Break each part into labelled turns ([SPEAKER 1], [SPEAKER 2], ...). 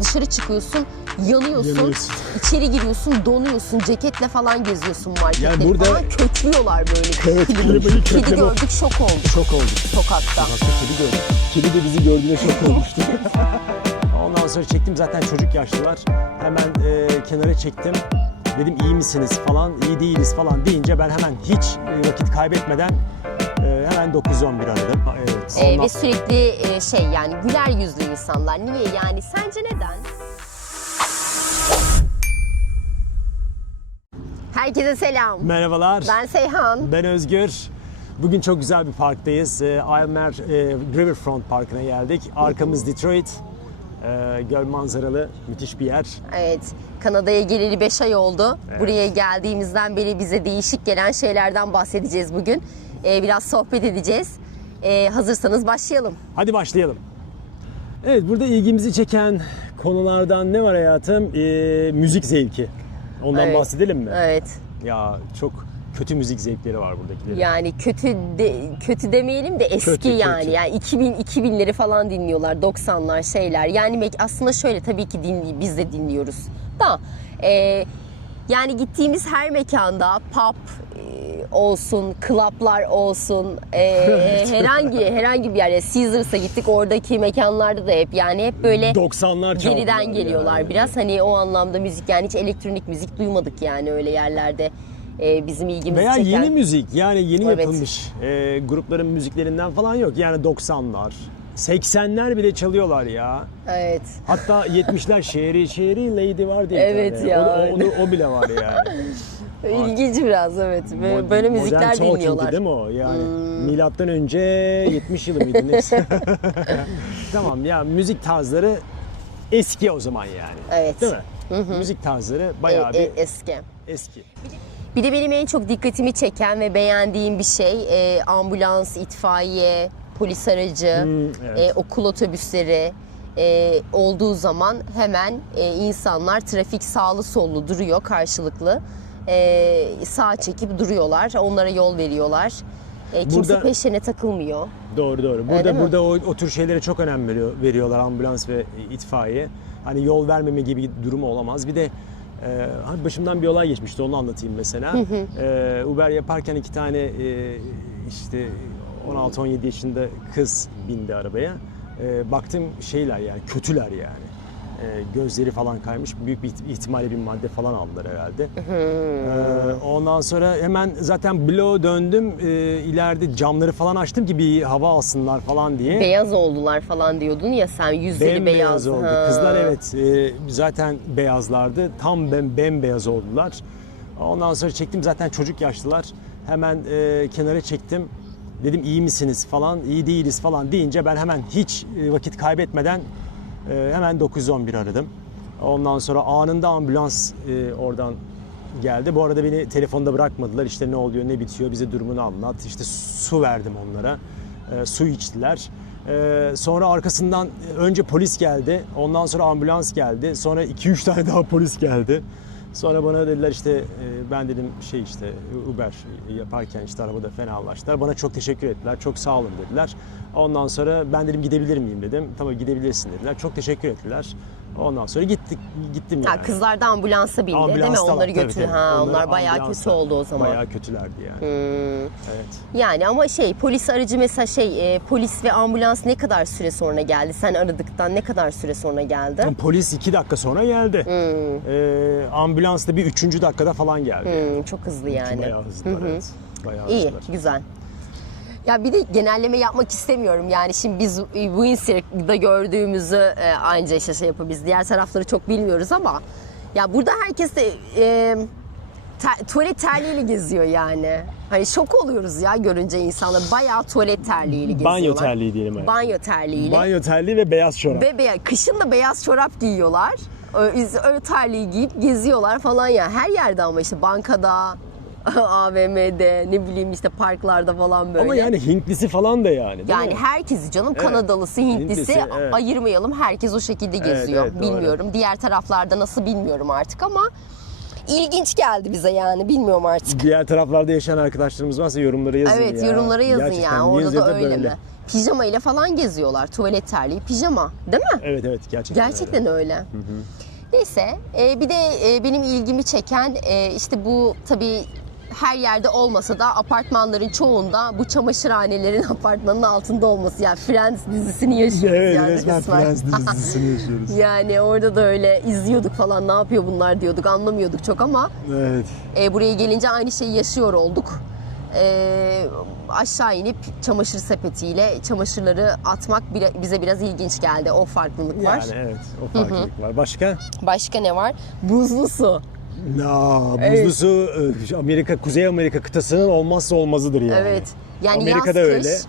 [SPEAKER 1] Dışarı çıkıyorsun, yanıyorsun.
[SPEAKER 2] Yanıyorsun.
[SPEAKER 1] içeri giriyorsun, donuyorsun. Ceketle falan geziyorsun marketleri
[SPEAKER 2] Yani burada-
[SPEAKER 1] falan. Köklüyorlar böyle.
[SPEAKER 2] Evet,
[SPEAKER 1] Kedi- Kedi
[SPEAKER 2] kökleme-
[SPEAKER 1] gördük, şok olduk
[SPEAKER 2] Şok olduk.
[SPEAKER 1] sokakta.
[SPEAKER 2] Hatta kedi gördü. Kedi de bizi gördüğüne şok olmuştu. Ondan sonra çektim zaten çocuk yaşlılar. Hemen e, kenara çektim. Dedim iyi misiniz falan, iyi değiliz falan deyince ben hemen hiç e, vakit kaybetmeden hemen 911 aradım. Evet.
[SPEAKER 1] Ee,
[SPEAKER 2] ondan-
[SPEAKER 1] ve sürekli e, şey yani güler yüzlü insanlar. Niye yani? Sence neden? Herkese selam.
[SPEAKER 2] Merhabalar.
[SPEAKER 1] Ben Seyhan.
[SPEAKER 2] Ben Özgür. Bugün çok güzel bir parktayız. E, Aylmer e, Riverfront Parkı'na geldik. Arkamız Detroit. E, göl manzaralı müthiş bir yer.
[SPEAKER 1] Evet, Kanada'ya geleli 5 ay oldu.
[SPEAKER 2] Evet.
[SPEAKER 1] Buraya geldiğimizden beri bize değişik gelen şeylerden bahsedeceğiz bugün. Ee, biraz sohbet edeceğiz. Ee, hazırsanız başlayalım.
[SPEAKER 2] Hadi başlayalım. Evet burada ilgimizi çeken konulardan ne var hayatım? E, müzik zevki. Ondan
[SPEAKER 1] Evet.
[SPEAKER 2] bahsedelim mi?
[SPEAKER 1] Evet.
[SPEAKER 2] Ya çok kötü müzik zevkleri var buradakilerin.
[SPEAKER 1] Yani kötü de, kötü demeyelim de eski
[SPEAKER 2] Kötü,
[SPEAKER 1] yani.
[SPEAKER 2] kötü.
[SPEAKER 1] Yani 2000 2000'leri falan dinliyorlar. 90'lar şeyler. Yani aslında şöyle tabii ki dinli, biz de dinliyoruz. Da e, yani gittiğimiz her mekanda pub e, olsun, klaplar olsun, e, herhangi herhangi bir yerde Caesars'a gittik. Oradaki mekanlarda da hep yani hep böyle
[SPEAKER 2] 90'lar çaldılar
[SPEAKER 1] geriden geliyorlar
[SPEAKER 2] yani.
[SPEAKER 1] biraz. Hani o anlamda müzik yani hiç elektronik müzik duymadık yani öyle yerlerde. E, bizim ilgimizi
[SPEAKER 2] Veya
[SPEAKER 1] çeken.
[SPEAKER 2] yeni müzik yani yeni
[SPEAKER 1] Evet.
[SPEAKER 2] yapılmış e, grupların müziklerinden falan yok. Yani 90'lar, 80'ler bile çalıyorlar ya.
[SPEAKER 1] Evet.
[SPEAKER 2] Hatta 70'ler şehri şehri Lady var diye.
[SPEAKER 1] Evet
[SPEAKER 2] tane.
[SPEAKER 1] ya,
[SPEAKER 2] O,
[SPEAKER 1] öyle.
[SPEAKER 2] onu, o bile var yani.
[SPEAKER 1] İlginç biraz evet. Böyle, böyle
[SPEAKER 2] Modern
[SPEAKER 1] müzikler
[SPEAKER 2] Talking'ti
[SPEAKER 1] dinliyorlar. Hmm.
[SPEAKER 2] değil mi o? Yani milattan önce 70 yılı mıydı neyse. tamam ya müzik tarzları eski o zaman yani.
[SPEAKER 1] Evet.
[SPEAKER 2] Değil mi? Müzik tarzları bayağı
[SPEAKER 1] E- e-
[SPEAKER 2] bir
[SPEAKER 1] eski.
[SPEAKER 2] eski.
[SPEAKER 1] Bir de benim en çok dikkatimi çeken ve beğendiğim bir şey e, ambulans, itfaiye, polis aracı,
[SPEAKER 2] Hmm, evet.
[SPEAKER 1] e, okul otobüsleri e, olduğu zaman hemen e, insanlar trafik sağlı sollu duruyor karşılıklı. E, sağ çekip duruyorlar. Onlara yol veriyorlar. E, kimse
[SPEAKER 2] Burada-
[SPEAKER 1] peşine takılmıyor.
[SPEAKER 2] Doğru doğru. Burada
[SPEAKER 1] mi?
[SPEAKER 2] burada o, o tür şeylere çok önem veriyor, veriyorlar ambulans ve itfaiye. Hani yol vermeme gibi bir durumu olamaz. Bir de e, hani başımdan bir olay geçmişti onu anlatayım mesela. E, Uber yaparken iki tane e, işte 16-17 yaşında kız bindi arabaya. E, baktım şeyler yani kötüler yani. E, gözleri falan kaymış. Büyük bir ihtimalle bir madde falan aldılar herhalde. Ee, ondan sonra hemen zaten bloğa döndüm. Ee, ileride camları falan açtım ki bir hava alsınlar falan diye.
[SPEAKER 1] Beyaz oldular falan diyordun ya sen yüzleri beyaz.
[SPEAKER 2] oldu.
[SPEAKER 1] Ha.
[SPEAKER 2] Kızlar evet e, zaten beyazlardı. Tam bem, bembeyaz oldular. Ondan sonra çektim zaten çocuk yaşlılar. Hemen e, kenara çektim. Dedim iyi misiniz falan, iyi değiliz falan deyince ben hemen hiç e, vakit kaybetmeden e, hemen 911 aradım. Ondan sonra anında ambulans e, oradan geldi. Bu arada beni telefonda bırakmadılar. İşte ne oluyor, ne bitiyor, bize durumunu anlat. İşte su verdim onlara. E, su içtiler. E, sonra arkasından önce polis geldi. Ondan sonra ambulans geldi. Sonra 2-3 tane daha polis geldi. Sonra bana dediler işte e, ben dedim şey işte Uber yaparken işte arabada fenalaştılar. Bana çok teşekkür ettiler. Çok sağ olun dediler. Ondan sonra ben dedim gidebilir miyim dedim. Tamam gidebilirsin dediler. Çok teşekkür ettiler. Ondan sonra gittik gittim yani.
[SPEAKER 1] Ha, kızlar da ambulansa bindi değil mi? Onları
[SPEAKER 2] tabii,
[SPEAKER 1] götür.
[SPEAKER 2] tabii.
[SPEAKER 1] Ha, onlar bayağı kötü oldu o zaman.
[SPEAKER 2] Bayağı kötülerdi yani.
[SPEAKER 1] Hmm.
[SPEAKER 2] Evet.
[SPEAKER 1] Yani ama şey polis aracı mesela şey e, polis ve ambulans ne kadar süre sonra geldi? Sen aradıktan ne kadar süre sonra geldi?
[SPEAKER 2] Polis iki dakika sonra geldi.
[SPEAKER 1] Hmm.
[SPEAKER 2] Ee, ambulans da bir üçüncü dakikada falan geldi.
[SPEAKER 1] Hmm, çok hızlı yani.
[SPEAKER 2] Bayağı hızlılar evet. Bayağı
[SPEAKER 1] İyi,
[SPEAKER 2] hızlılar.
[SPEAKER 1] güzel. Ya bir de genelleme yapmak istemiyorum. Yani şimdi biz Windsir'da gördüğümüzü e, anca işte şey yapabiliriz. Diğer tarafları çok bilmiyoruz ama ya burada herkes de e, ter- tuvalet terliğiyle geziyor yani. Hani şok oluyoruz ya görünce insanlar bayağı tuvalet terliğiyle geziyorlar.
[SPEAKER 2] Banyo terliği diyelim. evet.
[SPEAKER 1] Banyo terliğiyle.
[SPEAKER 2] Banyo terliği ve beyaz çorap.
[SPEAKER 1] Ve beyaz, kışın da beyaz çorap giyiyorlar. Öyle terliği giyip geziyorlar falan ya. Her yerde ama işte bankada, AVM'de, ne bileyim işte parklarda falan böyle.
[SPEAKER 2] Ama yani Hintlisi falan da yani değil
[SPEAKER 1] Yani
[SPEAKER 2] mi?
[SPEAKER 1] herkesi canım Kanadalısı, Hintlisi,
[SPEAKER 2] Hintlisi, evet.
[SPEAKER 1] ayırmayalım. Herkes o şekilde geziyor.
[SPEAKER 2] evet, doğru.
[SPEAKER 1] bilmiyorum. Diğer taraflarda nasıl bilmiyorum artık ama ilginç geldi bize yani. Bilmiyorum artık.
[SPEAKER 2] Diğer taraflarda yaşayan arkadaşlarımız varsa yorumlara yazın
[SPEAKER 1] Evet
[SPEAKER 2] ya.
[SPEAKER 1] yorumlara yazın
[SPEAKER 2] Gerçekten
[SPEAKER 1] ya. Orada da öyle mi? pijama ile falan geziyorlar. Tuvalet terliği, pijama değil mi?
[SPEAKER 2] Evet evet gerçekten. öyle.
[SPEAKER 1] Gerçekten öyle. Neyse e, bir de e, benim ilgimi çeken e, işte bu tabii her yerde olmasa da apartmanların çoğunda bu çamaşırhanelerin apartmanın altında olması. Yani Friends dizisini yaşıyoruz
[SPEAKER 2] Evet
[SPEAKER 1] yani
[SPEAKER 2] resmen
[SPEAKER 1] resmen.
[SPEAKER 2] Friends dizisini yaşıyoruz.
[SPEAKER 1] Yani orada da öyle izliyorduk falan ne yapıyor bunlar diyorduk anlamıyorduk çok ama
[SPEAKER 2] Evet.
[SPEAKER 1] e, buraya gelince aynı şeyi yaşıyor olduk. E, aşağı inip çamaşır sepetiyle çamaşırları atmak bire- bize biraz ilginç geldi. O farklılık var.
[SPEAKER 2] Yani evet o farklılık var. Başka?
[SPEAKER 1] Başka ne var? Buzlu su.
[SPEAKER 2] Na, buzlu
[SPEAKER 1] Evet.
[SPEAKER 2] su e, Amerika, Kuzey Amerika kıtasının olmazsa olmazıdır yani.
[SPEAKER 1] Evet. Yani
[SPEAKER 2] Amerika'da
[SPEAKER 1] yaz
[SPEAKER 2] öyle.
[SPEAKER 1] kış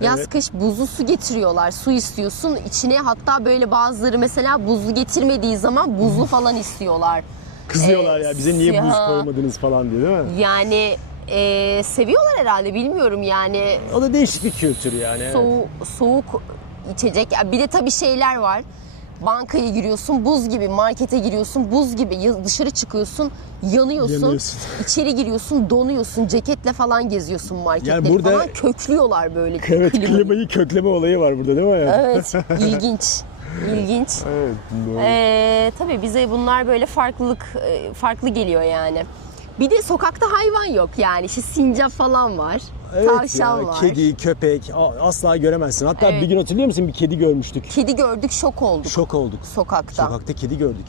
[SPEAKER 1] Yaz
[SPEAKER 2] Evet.
[SPEAKER 1] kış buzlu su getiriyorlar. Su istiyorsun. içine hatta böyle bazıları mesela buzlu getirmediği zaman buzlu falan istiyorlar.
[SPEAKER 2] Kızıyorlar
[SPEAKER 1] Ee,
[SPEAKER 2] ya bize niye buz
[SPEAKER 1] siyah.
[SPEAKER 2] koymadınız falan diye değil mi?
[SPEAKER 1] Yani e, seviyorlar herhalde bilmiyorum yani
[SPEAKER 2] O da değişik bir kültür yani. evet.
[SPEAKER 1] soğuk, soğuk içecek. Ya Bir de tabii şeyler var. Bankaya giriyorsun buz gibi, markete giriyorsun buz gibi, dışarı çıkıyorsun yanıyorsun,
[SPEAKER 2] Yanıyorsun.
[SPEAKER 1] içeri giriyorsun donuyorsun, ceketle falan geziyorsun marketleri
[SPEAKER 2] Yani burada-
[SPEAKER 1] falan köklüyorlar böyle
[SPEAKER 2] Evet
[SPEAKER 1] klimayı.
[SPEAKER 2] klimayı kökleme olayı var burada değil mi hayatım?
[SPEAKER 1] Evet, ilginç. İlginç.
[SPEAKER 2] Evet. doğru.
[SPEAKER 1] Ee, tabii bize bunlar böyle farklılık e, farklı geliyor yani. Bir de sokakta hayvan yok yani. İşte sincap falan var.
[SPEAKER 2] Evet
[SPEAKER 1] tavşan
[SPEAKER 2] ya,
[SPEAKER 1] var.
[SPEAKER 2] Kedi, köpek asla göremezsin. Hatta
[SPEAKER 1] Evet.
[SPEAKER 2] bir gün hatırlıyor musun bir kedi görmüştük.
[SPEAKER 1] Kedi gördük şok olduk
[SPEAKER 2] Şok olduk.
[SPEAKER 1] sokakta.
[SPEAKER 2] Sokakta kedi gördük.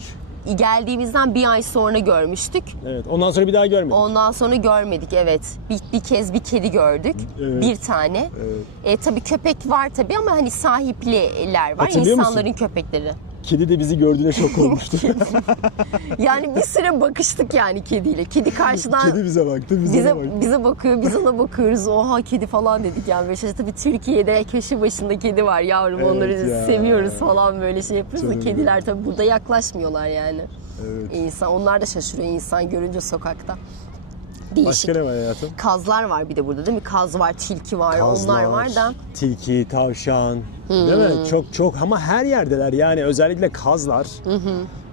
[SPEAKER 1] Geldiğimizden bir ay sonra görmüştük.
[SPEAKER 2] Evet. Ondan sonra bir daha görmedik.
[SPEAKER 1] Ondan sonra görmedik evet. Bir, bir kez bir kedi gördük.
[SPEAKER 2] Evet.
[SPEAKER 1] Bir tane.
[SPEAKER 2] Evet.
[SPEAKER 1] E, tabii köpek var tabii ama hani sahipliler var.
[SPEAKER 2] Hatırlıyor musun?
[SPEAKER 1] insanların köpekleri.
[SPEAKER 2] Kedi de bizi gördüğüne şok olmuştu.
[SPEAKER 1] Yani bir süre bakıştık yani kediyle. Kedi karşıdan
[SPEAKER 2] kedi bize baktı, bize,
[SPEAKER 1] bize
[SPEAKER 2] baktı.
[SPEAKER 1] bize bakıyor, biz ona bakıyoruz. Oha kedi falan dedik yani. Böyle şey, tabii Türkiye'de köşe başında kedi var yavrum.
[SPEAKER 2] Evet
[SPEAKER 1] Onları
[SPEAKER 2] ya.
[SPEAKER 1] seviyoruz falan böyle şey yapıyoruz da
[SPEAKER 2] Canım
[SPEAKER 1] kediler tabii burada yaklaşmıyorlar yani.
[SPEAKER 2] Evet.
[SPEAKER 1] İnsan onlar da şaşırıyor insan görünce sokakta. Değişik.
[SPEAKER 2] Başka ne var hayatım?
[SPEAKER 1] Kazlar var bir de burada değil mi? Kaz var, tilki var. Onlar var da.
[SPEAKER 2] Tilki, tavşan. Değil mi? Çok çok ama her yerdeler yani özellikle kazlar.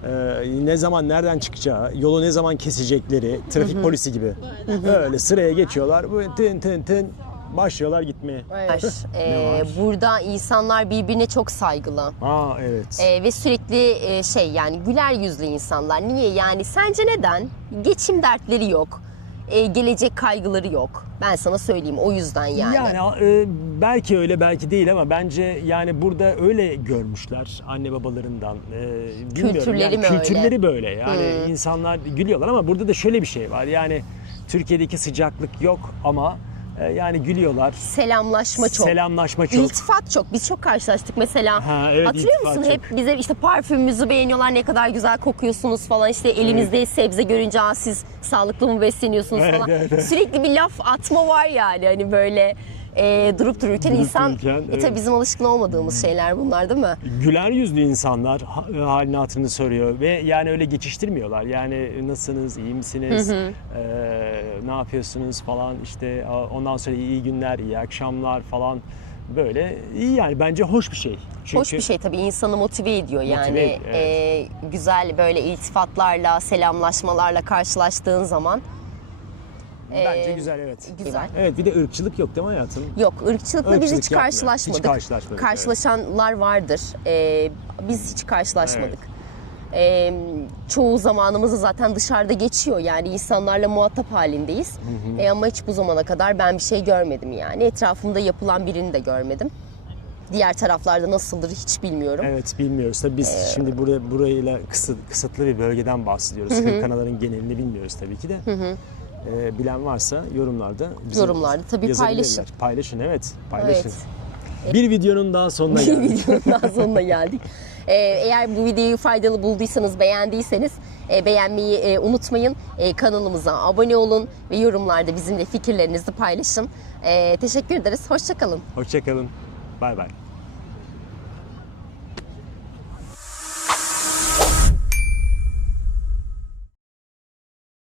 [SPEAKER 2] Ee, ne zaman nereden çıkacağı, yolu ne zaman kesecekleri, trafik polisi gibi. Öyle sıraya geçiyorlar. Böyle tın tın tın başlıyorlar gitmeye.
[SPEAKER 1] Ee, burada insanlar birbirine çok saygılı.
[SPEAKER 2] Aa evet.
[SPEAKER 1] Ee, ve sürekli e, şey yani güler yüzlü insanlar. Niye yani sence neden? Geçim dertleri yok. Ee, gelecek kaygıları yok. Ben sana söyleyeyim o yüzden yani.
[SPEAKER 2] Yani e, belki öyle belki değil ama bence yani burada öyle görmüşler anne babalarından. E, bilmiyorum.
[SPEAKER 1] Kültürleri
[SPEAKER 2] yani
[SPEAKER 1] mi öyle?
[SPEAKER 2] Kültürleri böyle. Yani insanlar gülüyorlar ama burada da şöyle bir şey var. Yani Türkiye'deki sıcaklık yok ama e, yani gülüyorlar.
[SPEAKER 1] Selamlaşma çok.
[SPEAKER 2] Selamlaşma çok.
[SPEAKER 1] İltifat çok. Biz çok karşılaştık mesela.
[SPEAKER 2] Ha, evet,
[SPEAKER 1] Hatırlıyor musun?
[SPEAKER 2] çok.
[SPEAKER 1] Hep bize işte parfümümüzü beğeniyorlar. Ne kadar güzel kokuyorsunuz falan. İşte elimizde sebze görünce Aa, siz sağlıklı mı besleniyorsunuz
[SPEAKER 2] Evet,
[SPEAKER 1] falan.
[SPEAKER 2] evet, evet.
[SPEAKER 1] Sürekli bir laf atma var yani. Hani böyle e, durup dururken
[SPEAKER 2] Durup
[SPEAKER 1] insan
[SPEAKER 2] dururken,
[SPEAKER 1] e,
[SPEAKER 2] evet.
[SPEAKER 1] tabii bizim alışkın olmadığımız şeyler bunlar değil mi?
[SPEAKER 2] Güler yüzlü insanlar ha- halini hatırını soruyor ve yani öyle geçiştirmiyorlar. Yani nasılsınız, iyi misiniz, Ee, ne yapıyorsunuz falan işte ondan sonra iyi günler, iyi akşamlar falan böyle iyi yani bence hoş bir şey. Çünkü
[SPEAKER 1] Hoş bir şey tabii insanı motive ediyor yani
[SPEAKER 2] Motive ediyor, evet.
[SPEAKER 1] e, güzel böyle iltifatlarla, selamlaşmalarla karşılaştığın zaman
[SPEAKER 2] Bence
[SPEAKER 1] Ee,
[SPEAKER 2] güzel evet.
[SPEAKER 1] güzel.
[SPEAKER 2] Evet bir de ırkçılık yok değil mi hayatım?
[SPEAKER 1] Yok ırkçılıkla biz
[SPEAKER 2] Irkçılık
[SPEAKER 1] hiç
[SPEAKER 2] yapmıyor.
[SPEAKER 1] karşılaşmadık.
[SPEAKER 2] Hiç karşılaşmadık,
[SPEAKER 1] Karşılaşanlar vardır. Ee, biz hiç karşılaşmadık. Ee, çoğu zamanımızı zaten dışarıda geçiyor yani insanlarla muhatap halindeyiz. Ee, ama hiç bu zamana kadar ben bir şey görmedim yani. Etrafımda yapılan birini de görmedim. Diğer taraflarda nasıldır hiç bilmiyorum.
[SPEAKER 2] Evet bilmiyoruz. Tabii biz
[SPEAKER 1] Ee,
[SPEAKER 2] şimdi buraya burayla kısıt, kısıtlı bir bölgeden bahsediyoruz. Kırkanaların genelini bilmiyoruz tabii ki de. Ee, bilen varsa yorumlarda bize
[SPEAKER 1] Yorumlarda tabii paylaşın.
[SPEAKER 2] Paylaşın evet. Paylaşın.
[SPEAKER 1] Evet.
[SPEAKER 2] Bir videonun daha sonuna
[SPEAKER 1] bir
[SPEAKER 2] geldik.
[SPEAKER 1] videonun daha sonuna geldik. Ee, eğer bu videoyu faydalı bulduysanız, beğendiyseniz e, beğenmeyi e, unutmayın. E, kanalımıza abone olun ve yorumlarda bizimle fikirlerinizi paylaşın. E, teşekkür ederiz. Hoşçakalın.
[SPEAKER 2] Hoşçakalın. Bay bay.